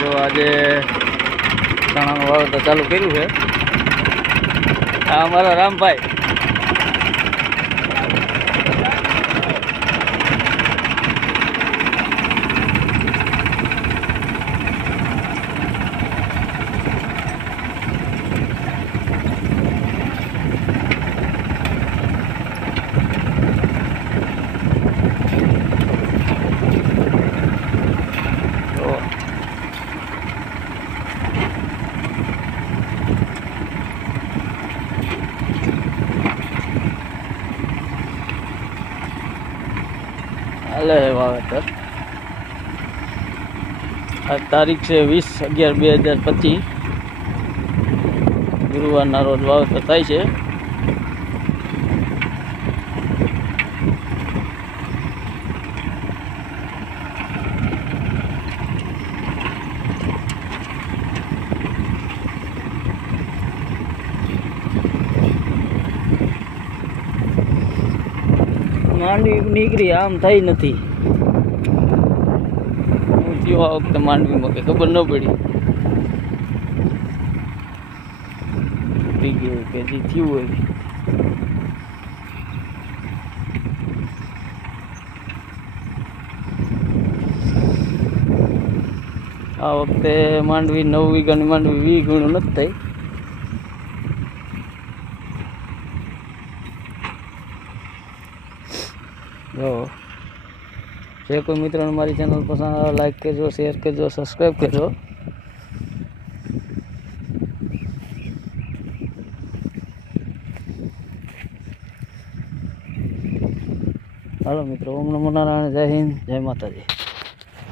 જો આજે ચણાનું વાવેતર ચાલુ કર્યું છે. આ અમારા રામભાઈ તો હાલે વાવેતર. આ તારીખ છે વીસ અગિયાર બે હજાર પચીસ. ગુરુવારના રોજ વાવેતર થાય છે. માંડવી નીકળી, આમ થઈ નથી. હું થયું આ વખતે માંડવીમાં કે ખબર ન પડી. ગયું કે જે થયું હોય. આ વખતે માંડવી નવ વીઘાની માંડવી વીસ ગુણું નથી થઈ. જો. જે કોઈ મિત્રોને મારી ચેનલ પસંદ આવે લાઈક કરજો શેર કરજો સબસ્ક્રાઈબ કરજો. હાલો મિત્રો, ઓમ નમો નારાયણ, જય હિન્દ, જય માતાજી.